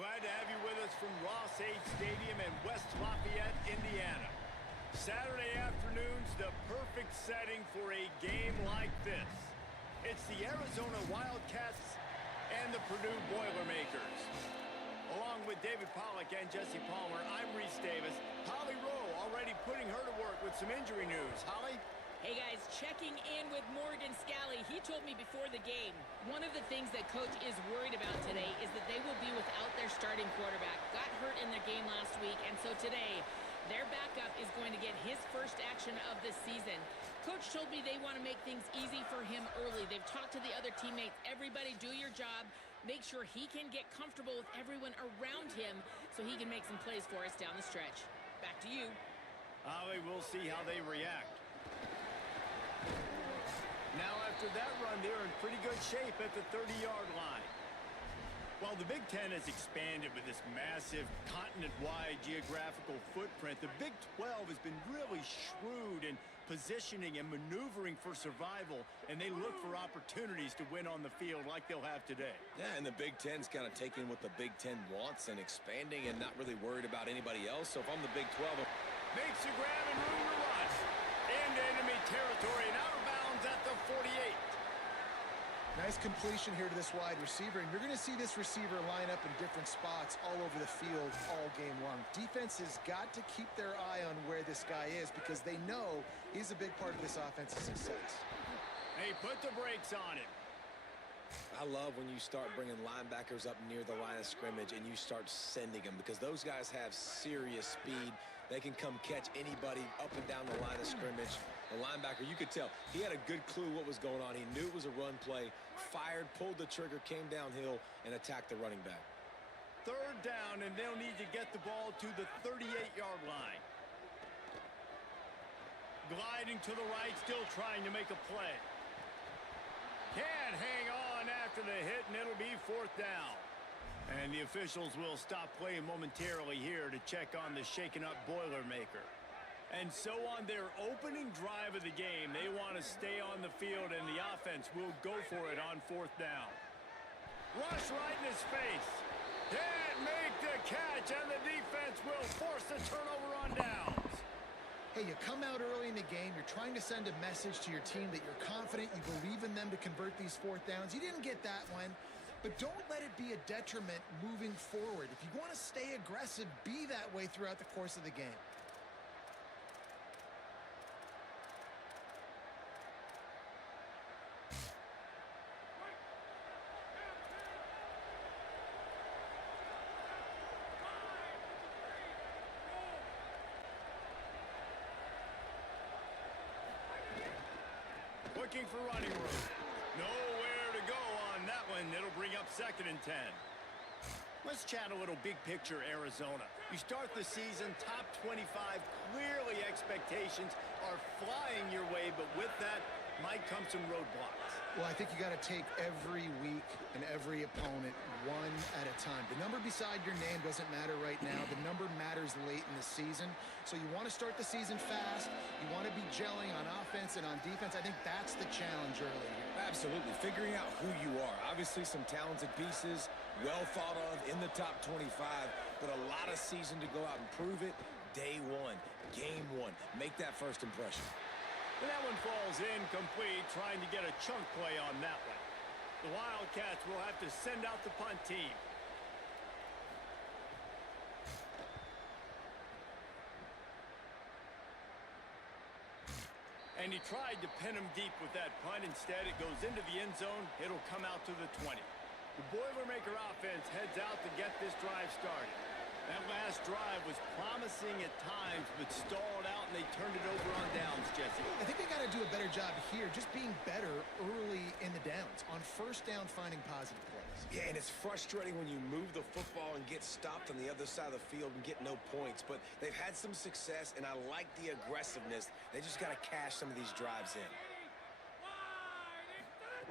Glad to have you with us from Ross-Ade Stadium in West Lafayette, Indiana. Saturday afternoon's the perfect setting for a game like this. It's the Arizona Wildcats and the Purdue Boilermakers. Along with David Pollack and Jesse Palmer, I'm Reese Davis. Holly Rowe already putting her to work with some injury news. Holly? Hey guys, checking in with Morgan Scalley. He told me before the game, one of the things that Coach is worried about today is that they will be without their starting quarterback. Got hurt in their game last week, and so today, their backup is going to get his first action of the season. Coach told me they want to make things easy for him early. They've talked to the other teammates. Everybody do your job. Make sure he can get comfortable with everyone around him so he can make some plays for us down the stretch. Back to you. Holly, we'll see how they react. Now, after that run, they're in pretty good shape at the 30-yard line. While the Big Ten has expanded with this massive continent-wide geographical footprint, the Big 12 has been really shrewd in positioning and maneuvering for survival, and they look for opportunities to win on the field like they'll have today. Yeah, and the Big Ten's kind of taking what the Big Ten wants and expanding and not really worried about anybody else. So if I'm the Big 12... Makes a grab and room to rush. Into enemy territory and out of bounds at the 48. Nice completion here to this wide receiver, and you're going to see this receiver line up in different spots all over the field all game long. Defense has got to keep their eye on where this guy is because they know he's a big part of this offense's success. They put the brakes on him. I love when you start bringing linebackers up near the line of scrimmage and you start sending them because those guys have serious speed. They can come catch anybody up and down the line of scrimmage. The linebacker, you could tell, he had a good clue what was going on. He knew it was a run play, fired, pulled the trigger, came downhill, and attacked the running back. Third down, and they'll need to get the ball to the 38-yard line. Gliding to the right, still trying to make a play. Can't hang on after the hit, and it'll be fourth down. And the officials will stop playing momentarily here to check on the shaken-up Boilermaker. And so on their opening drive of the game, they want to stay on the field, and the offense will go for it on fourth down. Rush right in his face. Can't make the catch, and the defense will force the turnover on downs. Hey, you come out early in the game, you're trying to send a message to your team that you're confident, you believe in them to convert these fourth downs. You didn't get that one, but don't let it be a detriment moving forward. If you want to stay aggressive, be that way throughout the course of the game. Looking for running room. Nowhere to go on that one. It'll bring up 2nd and 10. Let's chat a little big picture Arizona. You start the season top 25. Clearly expectations are flying your way, but with that might come some roadblocks. Well, I think you got to take every week and every opponent one at a time. The number beside your name doesn't matter right now. The number matters late in the season. So you want to start the season fast. You want to be gelling on offense and on defense. I think that's the challenge early here. Absolutely. Figuring out who you are. Obviously some talented pieces, well thought of in the top 25, but a lot of season to go out and prove it. Day one, game one. Make that first impression. And that one falls incomplete, trying to get a chunk play on that one. The Wildcats will have to send out the punt team. And he tried to pin him deep with that punt. Instead, it goes into the end zone. It'll come out to the 20. The Boilermaker offense heads out to get this drive started. That last drive was promising at times, but stalled out, and they turned it over on downs, Jesse. I think they got to do a better job here, just being better early in the downs. On first down, finding positive plays. Yeah, and it's frustrating when you move the football and get stopped on the other side of the field and get no points. But they've had some success, and I like the aggressiveness. They just got to cash some of these drives in.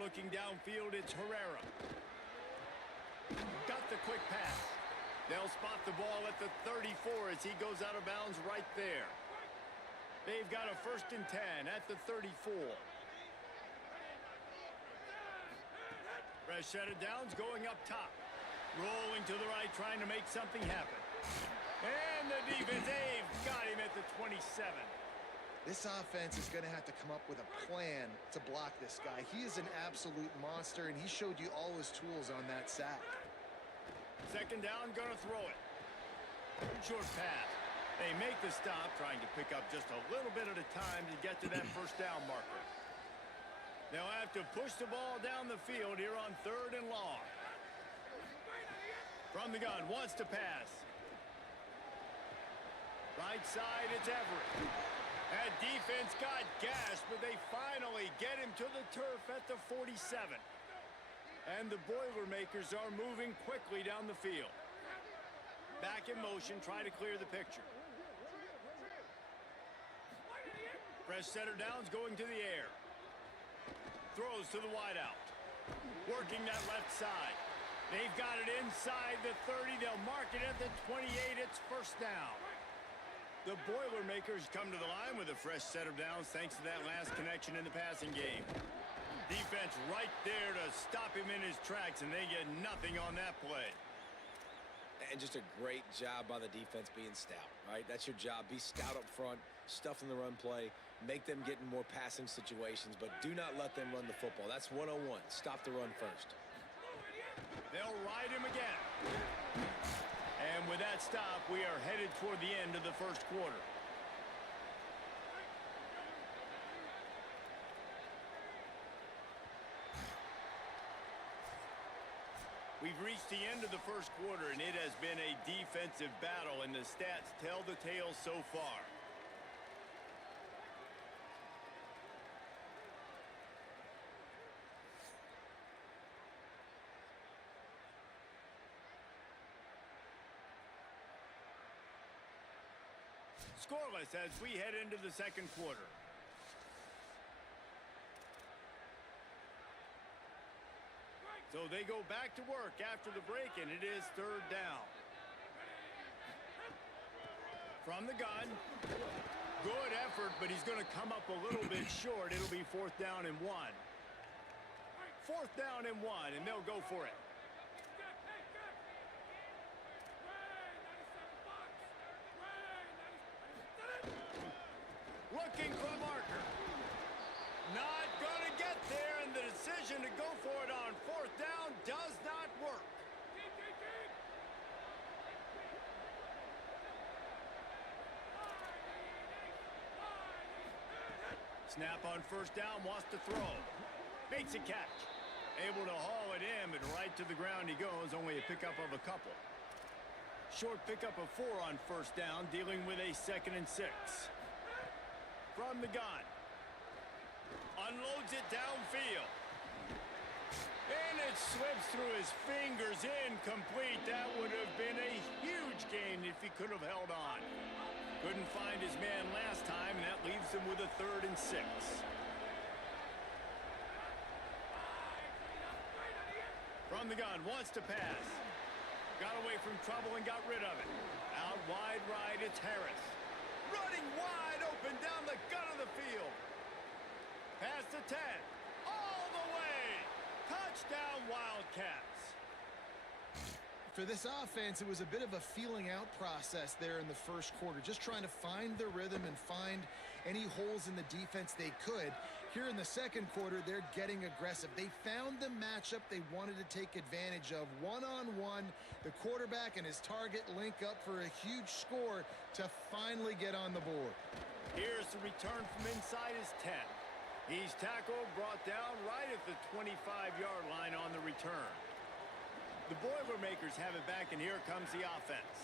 Looking downfield, it's Herrera. Got the quick pass. They'll spot the ball at the 34 as he goes out of bounds right there. They've got a 1st and 10 at the 34. Fresh set of downs going up top. Rolling to the right, trying to make something happen. And the defense, they've got him at the 27. This offense is going to have to come up with a plan to block this guy. He is an absolute monster, and he showed you all his tools on that sack. Second down, gonna throw it. Short pass. They make the stop, trying to pick up just a little bit at a time to get to that first down marker. They'll have to push the ball down the field here on 3rd and long. From the gun, wants to pass. Right side, it's Everett. That defense got gashed, but they finally get him to the turf at the 47. And the Boilermakers are moving quickly down the field. Back in motion, try to clear the picture. Fresh setter downs going to the air. Throws to the wideout. Working that left side. They've got it inside the 30. They'll mark it at the 28. It's first down. The Boilermakers come to the line with a fresh set of downs thanks to that last connection in the passing game. Defense right there to stop him in his tracks, and they get nothing on that play. And just a great job by the defense being stout, right? That's your job. Be stout up front, stuff in the run play, make them get in more passing situations, but do not let them run the football. That's 101. Stop the run first. They'll ride him again. And with that stop, we are headed toward the end of the first quarter. We've reached the end of the first quarter, and it has been a defensive battle, and the stats tell the tale so far. Scoreless as we head into the second quarter. So they go back to work after the break, and it is 3rd down. From the gun. Good effort, but he's going to come up a little bit short. It'll be 4th down and 1. 4th down and 1, and they'll go for it. Looking for a marker. Not going to get there, and the decision to go for it on 4th down does not work. Snap on 1st down, wants to throw. Makes a catch. Able to haul it in, but right to the ground he goes, only a pickup of a couple. Short pickup of 4 on 1st down, dealing with a 2nd and 6. From the gun. Unloads it downfield. And it slips through his fingers, incomplete. That would have been a huge gain if he could have held on. Couldn't find his man last time, and that leaves him with a 3rd and 6. From the gun, wants to pass. Got away from trouble and got rid of it. Out wide right, it's Harris. Running wide open down the gut of the field. Past the 10. All the way. Touchdown, Wildcats. For this offense, it was a bit of a feeling out process there in the first quarter, just trying to find the rhythm and find any holes in the defense they could. Here in the second quarter, they're getting aggressive. They found the matchup they wanted to take advantage of. One-on-one, the quarterback and his target link up for a huge score to finally get on the board. Here's the return from inside his 10. He's tackled, brought down right at the 25-yard line on the return. The Boilermakers have it back, and here comes the offense.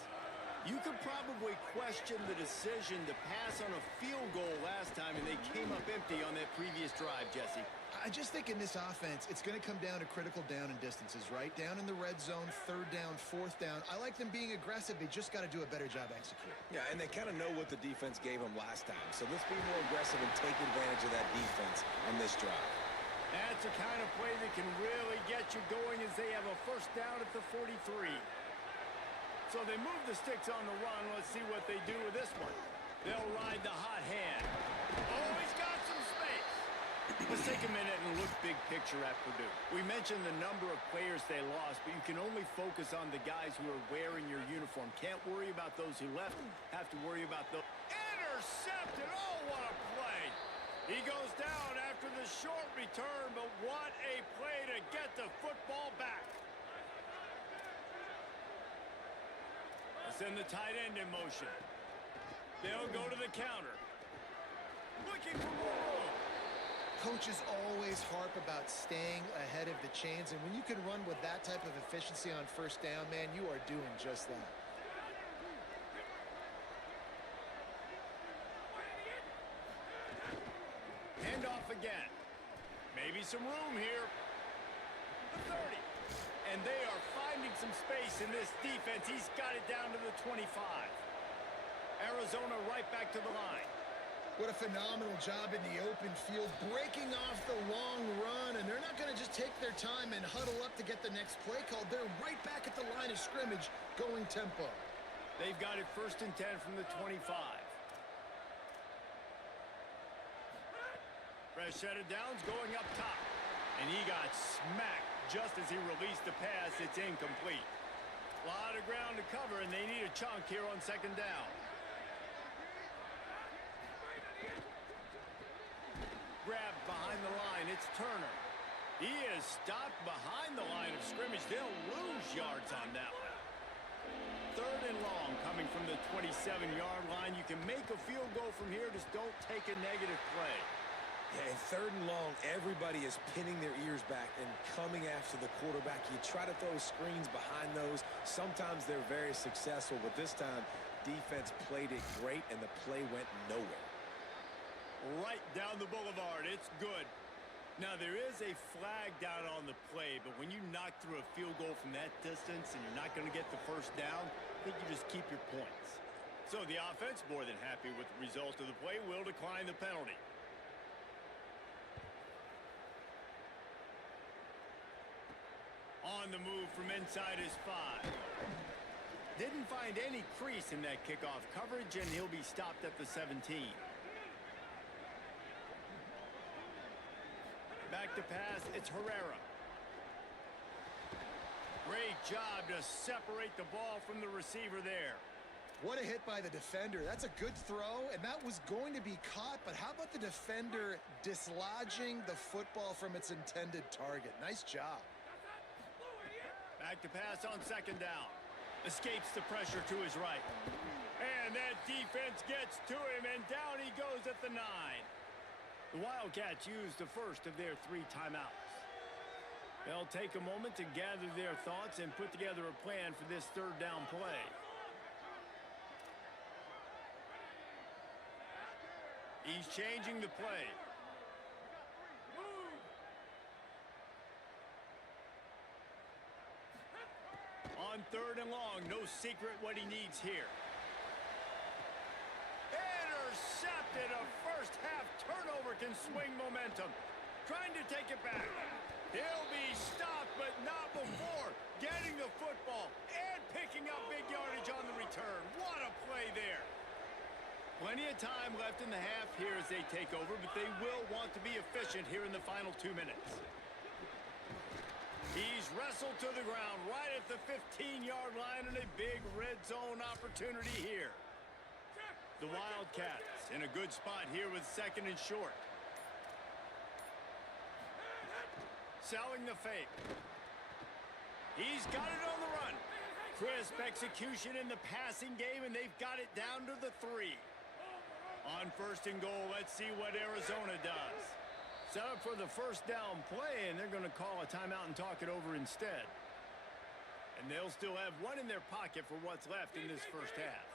You could probably question the decision to pass on a field goal last time, and they came up empty on that previous drive, Jesse. I just think in this offense, it's going to come down to critical down and distances, right? Down in the red zone, 3rd down, 4th down. I like them being aggressive. They just got to do a better job executing. Yeah, and they kind of know what the defense gave them last time. So let's be more aggressive and take advantage of that defense on this drive. That's the kind of play that can really get you going as they have a 1st down at the 43. So they move the sticks on the run. Let's see what they do with this one. They'll ride the hot hand. Oh, he's got some space. Let's take a minute and look big picture at Purdue. We mentioned the number of players they lost, but you can only focus on the guys who are wearing your uniform. Can't worry about those who left. Have to worry about the intercepted. Oh, what a play. He goes down after the short return, but what a play to get the football back. Send the tight end in motion. They'll go to the counter. Looking for more. Coaches always harp about staying ahead of the chains, and when you can run with that type of efficiency on first down, man, you are doing just that. Hand off again. Maybe some room here. The 30. And they are finding some space in this defense. He's got it down to the 25. Arizona right back to the line. What a phenomenal job in the open field, breaking off the long run, and they're not going to just take their time and huddle up to get the next play called. They're right back at the line of scrimmage, going tempo. They've got it 1st and 10 from the 25. Fresh set of downs going up top. And he got smacked just as he released the pass. It's incomplete. A lot of ground to cover, and they need a chunk here on 2nd down. Grabbed behind the line. It's Turner. He is stopped behind the line of scrimmage. They'll lose yards on that one. 3rd and long coming from the 27-yard line. You can make a field goal from here. Just don't take a negative play. Yeah, and 3rd and long, everybody is pinning their ears back and coming after the quarterback. You try to throw screens behind those. Sometimes they're very successful, but this time, defense played it great, and the play went nowhere. Right down the boulevard. It's good. Now, there is a flag down on the play, but when you knock through a field goal from that distance and you're not going to get the 1st down, I think you just keep your points. So the offense, more than happy with the result of the play, will decline the penalty. On the move from inside his 5. Didn't find any crease in that kickoff coverage, and he'll be stopped at the 17. Back to pass, it's Herrera. Great job to separate the ball from the receiver there. What a hit by the defender. That's a good throw, and that was going to be caught, but how about the defender dislodging the football from its intended target? Nice job. Back to pass on 2nd down. Escapes the pressure to his right. And that defense gets to him, and down he goes at the 9. The Wildcats used the first of their 3 timeouts. They'll take a moment to gather their thoughts and put together a plan for this 3rd down play. He's changing the play. On 3rd and long, no secret what he needs here. Intercepted. A first-half turnover can swing momentum. Trying to take it back. He'll be stopped, but not before getting the football and picking up big yardage on the return. What a play there. Plenty of time left in the half here as they take over, but they will want to be efficient here in the final 2 minutes. He's wrestled to the ground right at the 15-yard line, and a big red zone opportunity here. The Wildcats in a good spot here with 2nd and short. Selling the fake. He's got it on the run. Crisp execution in the passing game, and they've got it down to the 3. On 1st and goal, let's see what Arizona does. Set up for the 1st down play, and they're going to call a timeout and talk it over instead. And they'll still have one in their pocket for what's left in this 1st half.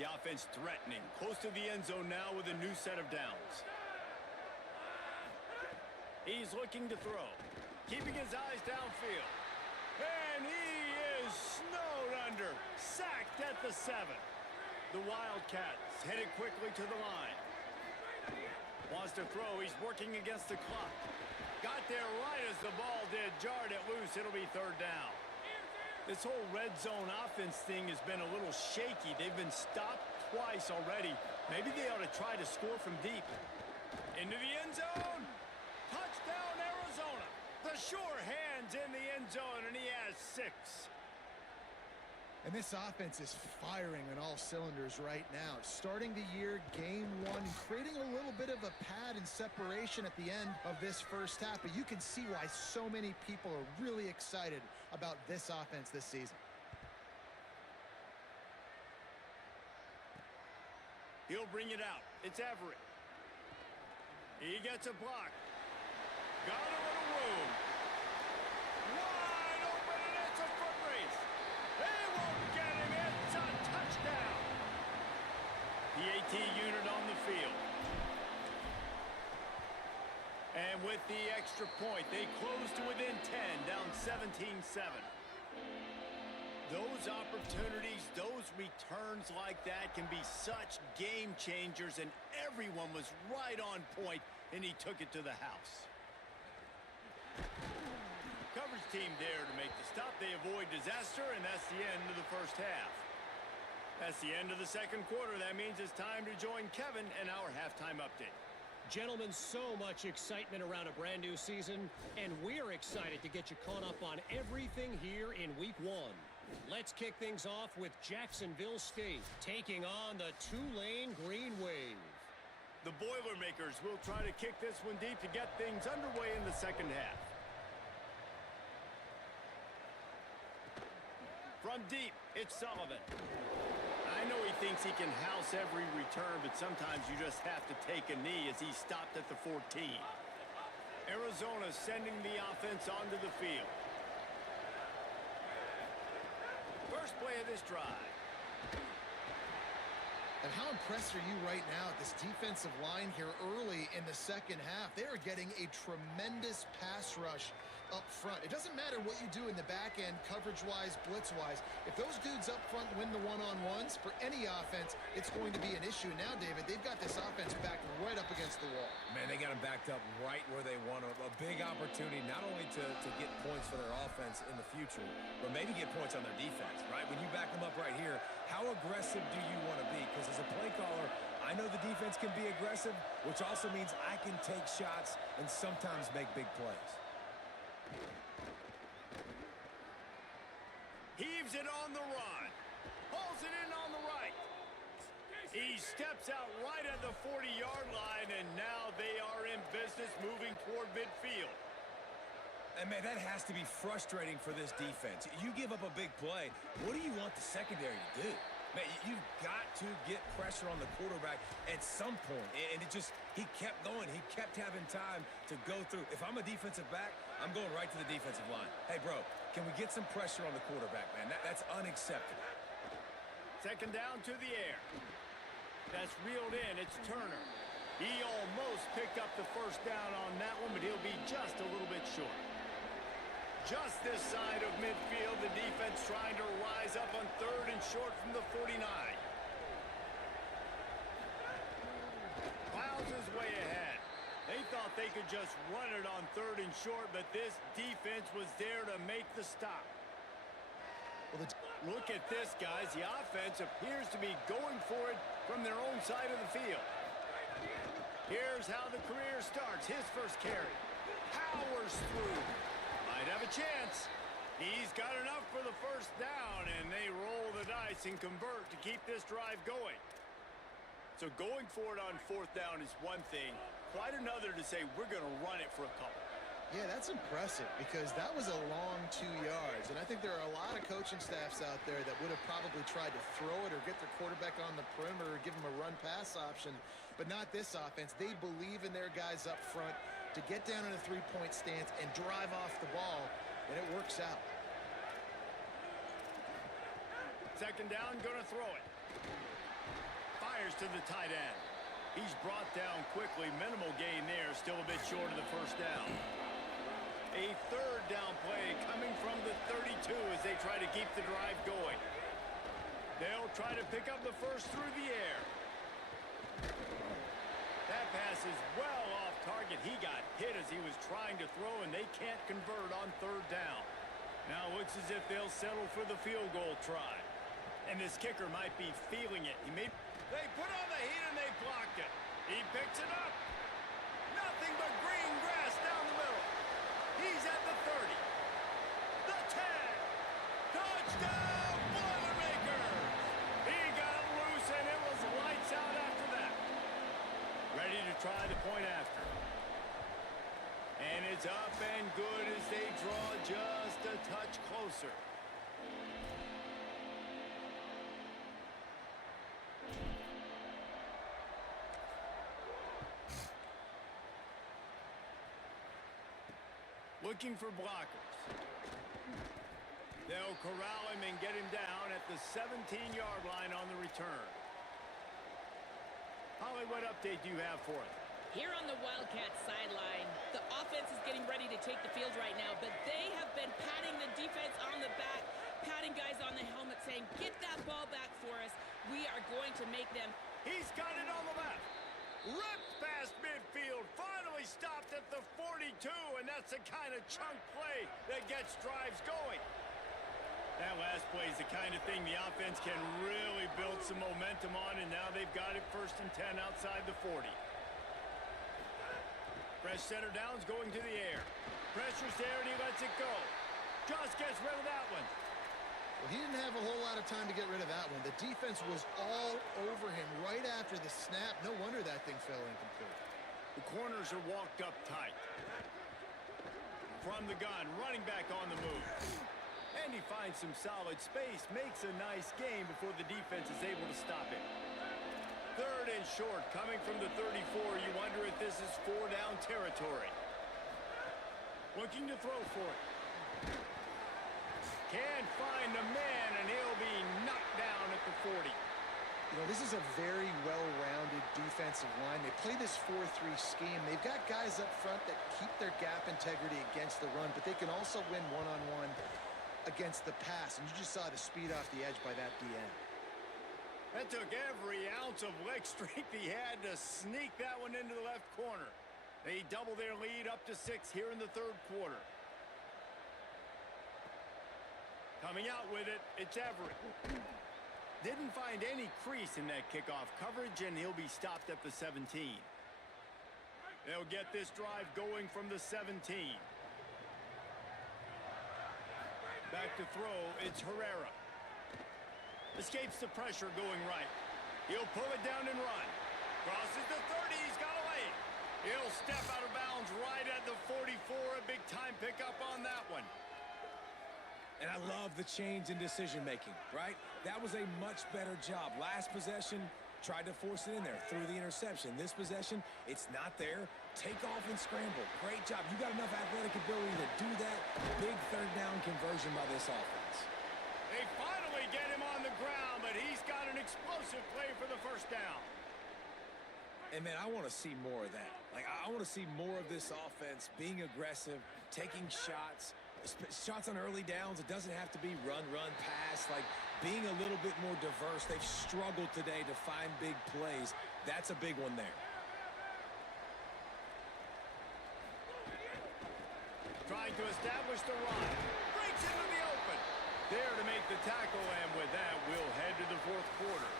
The offense threatening, close to the end zone now with a new set of downs. He's looking to throw, keeping his eyes downfield. And he is snowed under, sacked at the 7. The Wildcats headed quickly to the line. Wants to throw. He's working against the clock. Got there right as the ball did. Jarred it loose. It'll be 3rd down. This whole red zone offense thing has been a little shaky. They've been stopped twice already. Maybe they ought to try to score from deep. Into the end zone. Touchdown, Arizona. sure hands in the end zone, and he has 6. And this offense is firing on all cylinders right now. Starting the year, game 1, creating a little bit of a pad and separation at the end of this first half. But you can see why so many people are really excited about this offense this season. He'll bring it out. It's Everett. He gets a block. Got a little room. Wide open, and it's a foot race. They won't get him. It's a touchdown. The AT unit on the field. And with the extra point, they close to within 10, down 17-7. Those opportunities, those returns like that can be such game changers, and everyone was right on point, and he took it to the house. Coverage team there to make the stop. They avoid disaster, and that's the end of the first half. That's the end of the second quarter. That means it's time to join Kevin and our halftime update. Gentlemen, so much excitement around a brand new season, and we're excited to get you caught up on everything here in Week 1. Let's kick things off with Jacksonville State taking on the Tulane Green Wave. The Boilermakers will try to kick this one deep to get things underway in the second half. From deep, it's Sullivan. I know he thinks he can house every return, but sometimes you just have to take a knee as he stopped at the 14. Arizona sending the offense onto the field. First play of this drive. And how impressed are you right now at this defensive line here early in the second half? They are getting a tremendous pass rush up front. It doesn't matter what you do in the back end, coverage-wise, blitz-wise. If those dudes up front win the one-on-ones, for any offense, it's going to be an issue. Now, David, they've got this offense backed right up against the wall. Man, they got them backed up right where they want them. A big opportunity not only to get points for their offense in the future, but maybe get points on their defense, right? When you back them up right here, how aggressive do you want to be? Because as a play caller, I know the defense can be aggressive, which also means I can take shots and sometimes make big plays. Heaves it on the run. Pulls it in on the right. He steps out right at the 40-yard line, and now they are in business moving toward midfield. And, man, that has to be frustrating for this defense. You give up a big play. What do you want the secondary to do? Man, you've got to get pressure on the quarterback at some point. And he kept going. He kept having time to go through. If I'm a defensive back, I'm going right to the defensive line. Hey, bro, can we get some pressure on the quarterback, man? That's unacceptable. Second down to the air. That's reeled in. It's Turner. He almost picked up the first down on that one, but he'll be just a little bit short. Just this side of midfield, the defense trying to rise up on third and short from the 49. Clouds his way ahead. They thought they could just run it on third and short, but this defense was there to make the stop. Well, look at this, guys. The offense appears to be going for it from their own side of the field. Here's how the career starts. His first carry. Powers through. Might have a chance. He's got enough for the first down, and they roll the dice and convert to keep this drive going. So going for it on fourth down is one thing. Quite another to say we're going to run it for a couple. Yeah, that's impressive because that was a long 2 yards. And I think there are a lot of coaching staffs out there that would have probably tried to throw it or get their quarterback on the perimeter or give him a run-pass option. But not this offense. They believe in their guys up front to get down in a three-point stance and drive off the ball, and it works out. Second down, going to throw it. Fires to the tight end. He's brought down quickly. Minimal gain there, still a bit short of the first down. A third down play coming from the 32 as they try to keep the drive going. They'll try to pick up the first through the air. That pass is well off target. He got hit as he was trying to throw, and they can't convert on third down. Now it looks as if they'll settle for the field goal try. And this kicker might be feeling it. They put on the heat and they blocked it. He picks it up. Nothing but green grass down the middle. He's at the point after. And it's up and good as they draw just a touch closer. Looking for blockers. They'll corral him and get him down at the 17-yard line on the return. Holly, what update do you have for us? Here on the Wildcats sideline, the offense is getting ready to take the field right now, but they have been patting the defense on the back, patting guys on the helmet, saying, get that ball back for us. We are going to make them. He's got it on the left. Ripped past midfield. Finally stopped at the 42, and that's the kind of chunk play that gets drives going. That last play is the kind of thing the offense can really build some momentum on, and now they've got it 1st and 10 outside the 40. Fresh center downs going to the air. Pressure's there, and he lets it go. Just gets rid of that one. Well, he didn't have a whole lot of time to get rid of that one. The defense was all over him right after the snap. No wonder that thing fell incomplete. The corners are walked up tight. From the gun, running back on the move. And he finds some solid space, makes a nice gain before the defense is able to stop him. 3rd and short, coming from the 34. You wonder if this is 4-down territory. Looking to throw for it. Can't find the man, and he'll be knocked down at the 40. You know, this is a very well-rounded defensive line. They play this 4-3 scheme. They've got guys up front that keep their gap integrity against the run, but they can also win one-on-one against the pass, and you just saw the speed off the edge by that DN. That took every ounce of leg strength he had to sneak that one into the left corner. They double their lead up to 6 here in the 3rd quarter. Coming out with it, it's Everett. Didn't find any crease in that kickoff coverage, and he'll be stopped at the 17. They'll get this drive going from the 17. Back to throw, it's Herrera. Escapes the pressure going right. He'll pull it down and run. Crosses the 30, he's got a lane. He'll step out of bounds right at the 44, a big time pickup on that one. And I love the change in decision-making, right? That was a much better job. Last possession, tried to force it in there through the interception. This possession, it's not there. Take off and scramble. Great job. You got enough athletic ability to do that. Big 3rd down conversion by this offense. They finally get him on the ground, but he's got an explosive play for the 1st down. And, man, I want to see more of that. Like, I want to see more of this offense being aggressive, taking shots on early downs. It doesn't have to be run, pass. Like, being a little bit more diverse. They've struggled today to find big plays. That's a big one there. Trying to establish the run. Breaks into the open. There to make the tackle, and with that, we'll head to the 4th quarter.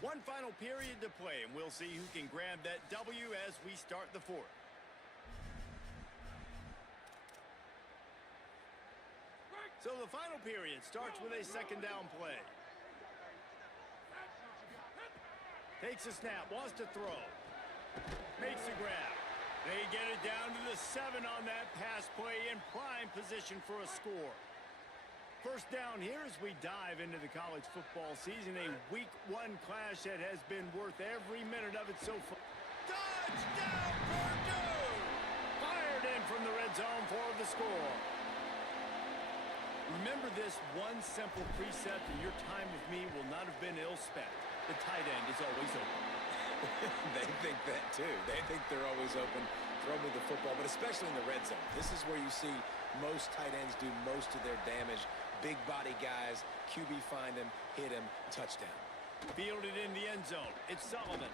One final period to play, and we'll see who can grab that W as we start the 4th. So the final period starts with a 2nd down play. Takes a snap, wants to throw. Makes the grab. They get it down to the 7 on that pass play in prime position for a score. 1st down here as we dive into the college football season. A week 1 clash that has been worth every minute of it so far. Touchdown, Purdue! Fired in from the red zone for the score. Remember this one simple precept, and your time with me will not have been ill-spent. The tight end is always open. They think that, too. They think they're always open. Throw me the football, but especially in the red zone. This is where you see most tight ends do most of their damage. Big body guys, QB find him, hit him, touchdown. Fielded in the end zone. It's Sullivan.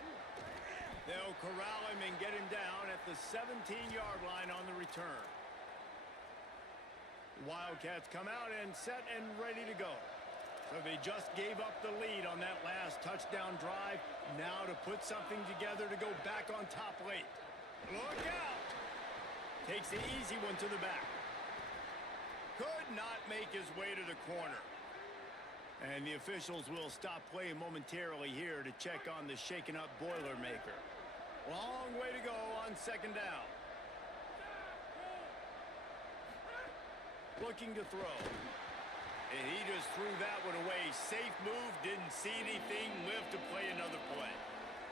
They'll corral him and get him down at the 17-yard line on the return. Wildcats come out and set and ready to go. So they just gave up the lead on that last touchdown drive. Now to put something together to go back on top late. Look out! Takes the easy one to the back. Could not make his way to the corner. And the officials will stop play momentarily here to check on the shaken up Boilermaker. Long way to go on second down. Looking to throw. And he just threw that one away. Safe move, didn't see anything, lived to play another play.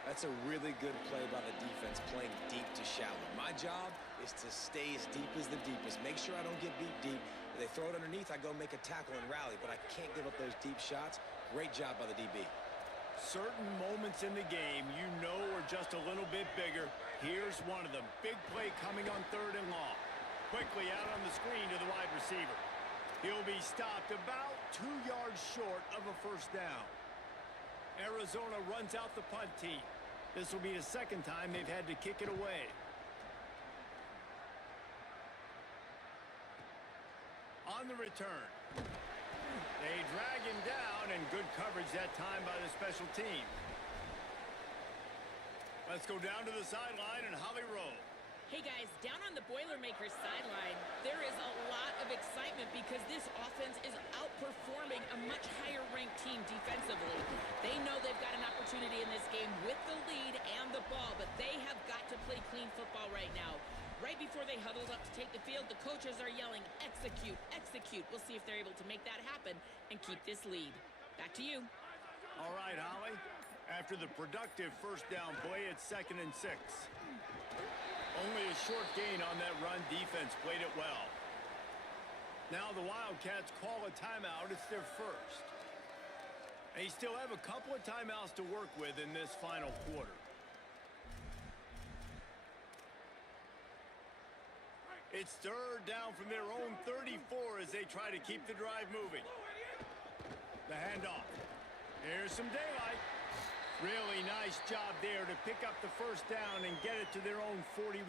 That's a really good play by the defense, playing deep to shallow. My job is to stay as deep as the deepest. Make sure I don't get beat deep. If they throw it underneath, I go make a tackle and rally, but I can't give up those deep shots. Great job by the DB. Certain moments in the game you know are just a little bit bigger. Here's one of them. Big play coming on 3rd and long. Quickly out on the screen to the wide receiver. He'll be stopped about 2 yards short of a first down. Arizona runs out the punt team. This will be the second time they've had to kick it away. On the return. They drag him down, and good coverage that time by the special team. Let's go down to the sideline and Holly roll. Hey guys, down on the Boilermakers sideline, there is a lot of excitement because this offense is outperforming a much higher-ranked team defensively. They know they've got an opportunity in this game with the lead and the ball, but they have got to play clean football right now. Right before they huddled up to take the field, the coaches are yelling, execute, execute. We'll see if they're able to make that happen and keep this lead. Back to you. All right, Holly. After the productive first down play, it's 2nd and 6. Only a short gain on that run. Defense played it well. Now the Wildcats call a timeout. It's their first. They still have a couple of timeouts to work with in this final quarter. It's 3rd down from their own 34 as they try to keep the drive moving. The handoff. Here's some daylight. Really nice job there to pick up the first down and get it to their own 41.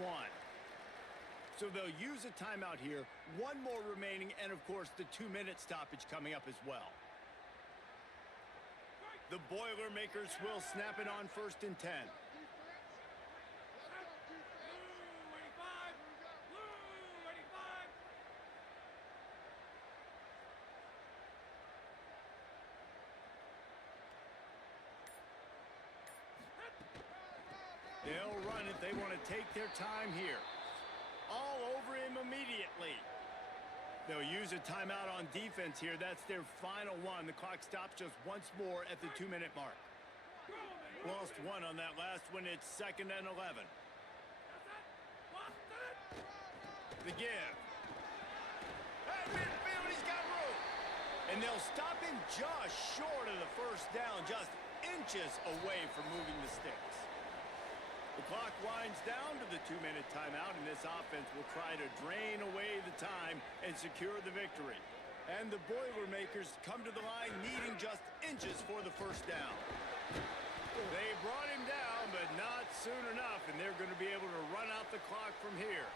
So they'll use a timeout here. One more remaining, and of course the 2-minute stoppage coming up as well. The Boilermakers will snap it on 1st and 10. They'll run it. They want to take their time here. All over him immediately. They'll use a timeout on defense here. That's their final one. The clock stops just once more at the 2-minute mark. Lost one on that last one. It's 2nd and 11. The give. At midfield, he's got room. And they'll stop him just short of the first down, just inches away from moving the sticks. The clock winds down to the 2-minute timeout, and this offense will try to drain away the time and secure the victory. And the Boilermakers come to the line needing just inches for the first down. They brought him down, but not soon enough, and they're going to be able to run out the clock from here.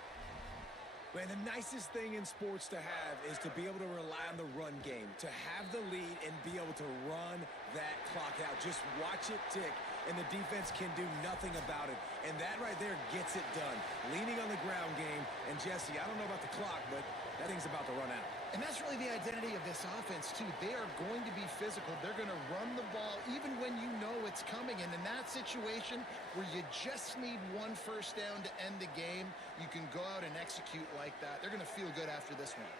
Man, the nicest thing in sports to have is to be able to rely on the run game, to have the lead and be able to run that clock out. Just watch it tick, and the defense can do nothing about it. And that right there gets it done. Leaning on the ground game, and Jesse, I don't know about the clock, but that thing's about to run out. And that's really the identity of this offense, too. They are going to be physical. They're going to run the ball even when you know it's coming. And in that situation where you just need one first down to end the game, you can go out and execute like that. They're going to feel good after this one.